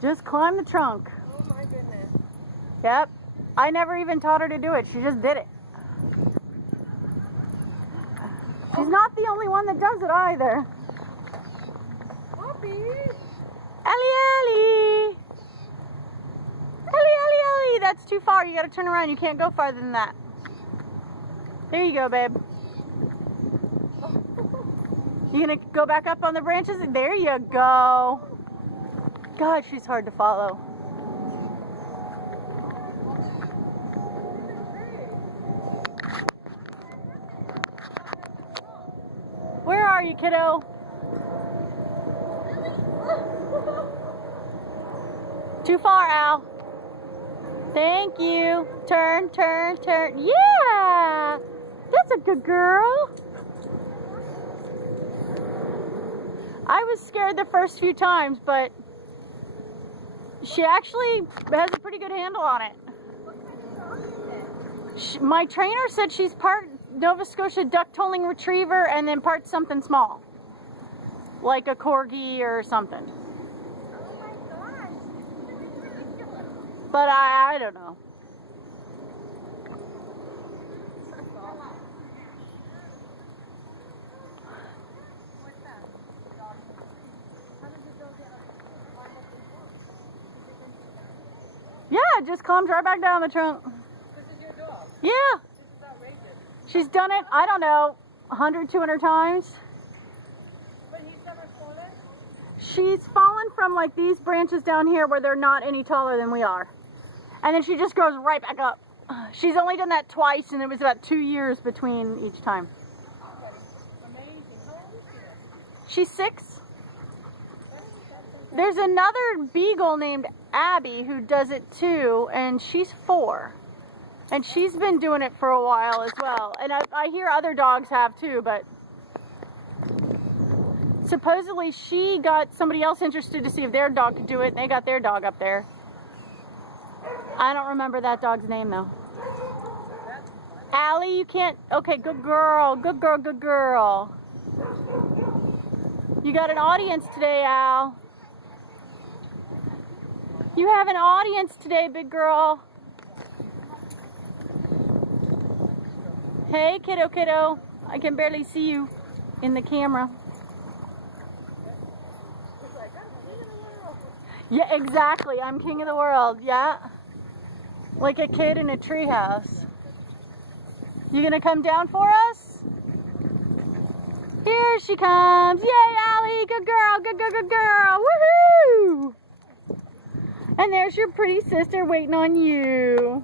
Just climb the trunk. Oh my goodness. Yep. I never even taught her to do it. She just did it. She's not the only one that does it either. Puppy. Ellie! Ellie! That's too far. You gotta turn around. You can't go farther than that. There you go, babe. You gonna go back up on the branches? There you go. God, she's hard to follow. Where are you, kiddo? Too far, Al. Thank you. Turn, turn, turn. Yeah! That's a good girl. I was scared the first few times, but she actually has a pretty good handle on it. My trainer said she's part Nova Scotia duck-tolling retriever and then part something small, like a corgi or something. Oh my gosh. But I don't know. What's that? How did you go get Yeah, it just climbs right back down the trunk. This is your dog. Yeah. This is outrageous. She's done it, I don't know, 100, 200 times. But he's never fallen? She's fallen from like these branches down here where they're not any taller than we are. And then she just goes right back up. She's only done that twice and it was about 2 years between each time. Amazing. How old is she? She's 6. There's another beagle named Abby who does it too, and she's 4. And she's been doing it for a while as well. And I hear other dogs have too, but supposedly she got somebody else interested to see if their dog could do it, and they got their dog up there. I don't remember that dog's name though. Allie, you can't. Okay, good girl, good girl, good girl. You got an audience today, Al. You have an audience today, big girl. Hey, kiddo, kiddo. I can barely see you in the camera. Yeah, exactly. I'm king of the world. Yeah. Like a kid in a treehouse. You gonna come down for us? Here she comes. Yay, Allie. Good girl. Good, good, good girl. Woohoo! And there's your pretty sister waiting on you.